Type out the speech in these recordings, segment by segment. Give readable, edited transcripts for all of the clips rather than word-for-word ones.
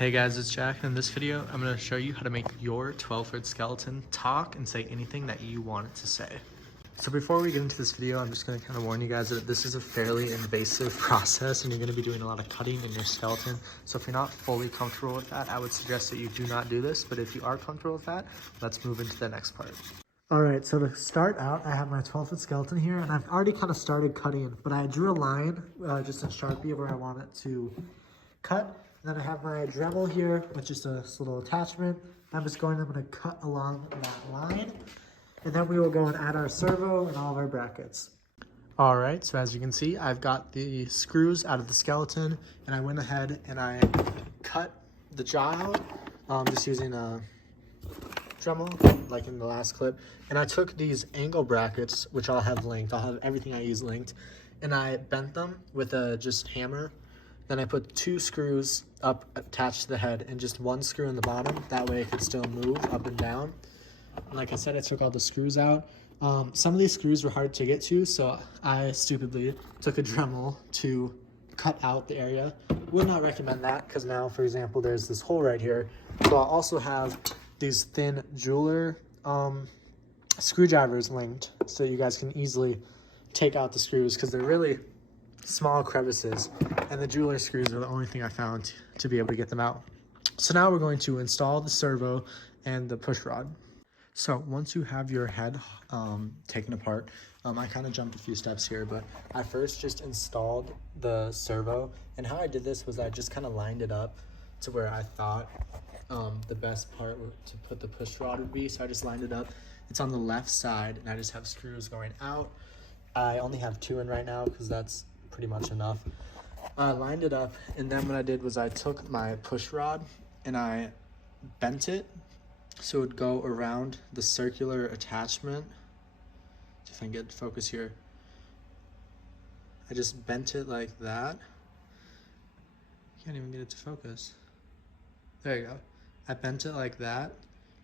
Hey guys, it's Jack, and in this video, I'm going to show you how to make your 12-foot skeleton talk and say anything that you want it to say. So before we get into this video, I'm just going to kind of warn you guys that this is a fairly invasive process and you're going to be doing a lot of cutting in your skeleton. So if you're not fully comfortable with that, I would suggest that you do not do this. But if you are comfortable with that, let's move into the next part. All right, so to start out, I have my 12-foot skeleton here, and I've already kind of started cutting, but I drew a line just in Sharpie where I want it to cut. And then I have my Dremel here with just a little attachment. I'm going to cut along that line. And then we will go and add our servo and all of our brackets. All right, so as you can see, I've got the screws out of the skeleton, and I went ahead and I cut the jaw out just using a Dremel, like in the last clip. And I took these angle brackets, which I'll have linked. I'll have everything I use linked. And I bent them with a just hammer. Then I put 2 screws up attached to the head and just 1 screw in the bottom. That way it could still move up and down. And like I said, I took all the screws out. Some of these screws were hard to get to, so I stupidly took a Dremel to cut out the area. Would not recommend that because now, for example, there's this hole right here. So I'll also have these thin jeweler screwdrivers linked so you guys can easily take out the screws because they're really small crevices, and the jeweler screws are the only thing I found to be able to get them out. So now we're going to install the servo and the push rod. So once you have your head taken apart, I kind of jumped a few steps here, but I first just installed the servo, and how I did this was I just kind of lined it up to where I thought the best part to put the push rod would be. So I just lined it up. It's on the left side, and I just have screws going out. I only have 2 in right now because that's pretty much enough. I lined it up, and then what I did was I took my push rod and I bent it so it would go around the circular attachment. See if I can get focus here. I just bent it like that. Can't even get it to focus. There you go. I bent it like that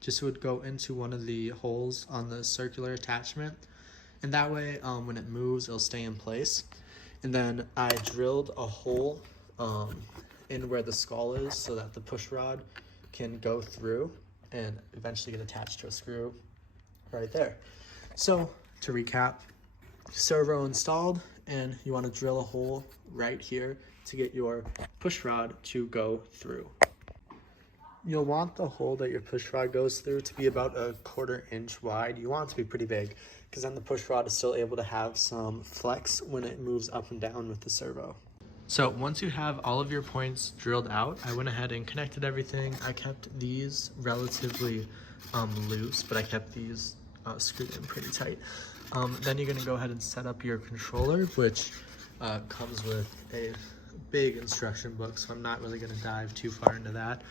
just so it would go into one of the holes on the circular attachment, and that way when it moves it'll stay in place. And then I drilled a hole in where the skull is so that the push rod can go through and eventually get attached to a screw right there. So to recap, servo installed, and you want to drill a hole right here to get your push rod to go through. You'll want the hole that your push rod goes through to be about 1/4 inch wide. You want it to be pretty big because then the push rod is still able to have some flex when it moves up and down with the servo. So once you have all of your points drilled out, I went ahead and connected everything. I kept these relatively loose, but I kept these screwed in pretty tight. Then you're going to go ahead and set up your controller, which comes with a big instruction book, so I'm not really going to dive too far into that.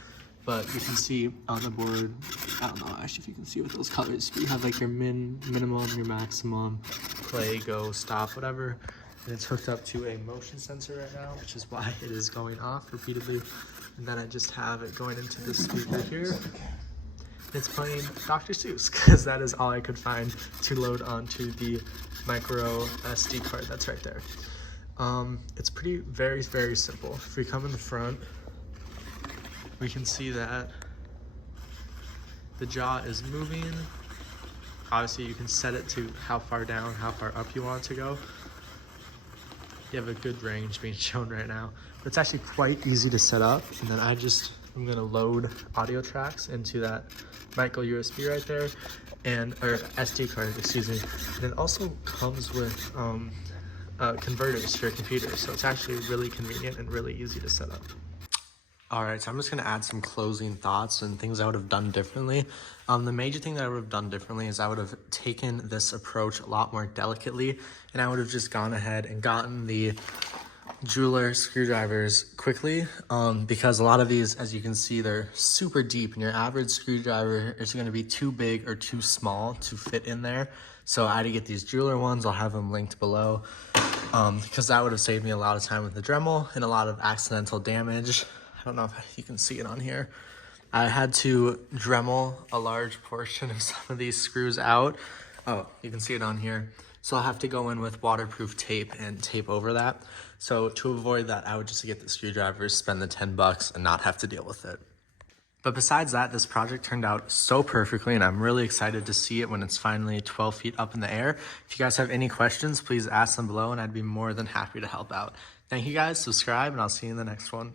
But you can see on the board, I don't know actually if you can see with those colors, but you have like your minimum, your maximum, play, go, stop, whatever. And it's hooked up to a motion sensor right now, which is why it is going off repeatedly. And then I just have it going into this speaker here. And it's playing Dr. Seuss, because that is all I could find to load onto the micro SD card that's right there. It's very, very simple. If we come in the front, we can see that the jaw is moving. Obviously you can set it to how far down, how far up you want it to go. You have a good range being shown right now, but it's actually quite easy to set up. And then I'm gonna load audio tracks into that micro USB right there, or SD card, excuse me. And it also comes with converters for your computer, so it's actually really convenient and really easy to set up. All right, so I'm just gonna add some closing thoughts and things I would have done differently. The major thing that I would have done differently is I would have taken this approach a lot more delicately, and I would have just gone ahead and gotten the jeweler screwdrivers quickly, because a lot of these, as you can see, they're super deep, and your average screwdriver is gonna be too big or too small to fit in there. So I had to get these jeweler ones. I'll have them linked below, because that would have saved me a lot of time with the Dremel and a lot of accidental damage. I don't know if you can see it on here. I had to Dremel a large portion of some of these screws out. Oh, you can see it on here. So I'll have to go in with waterproof tape and tape over that. So to avoid that, I would just get the screwdriver, spend the $10 and not have to deal with it. But besides that, this project turned out so perfectly and I'm really excited to see it when it's finally 12 feet up in the air. If you guys have any questions, please ask them below and I'd be more than happy to help out. Thank you guys, subscribe, and I'll see you in the next one.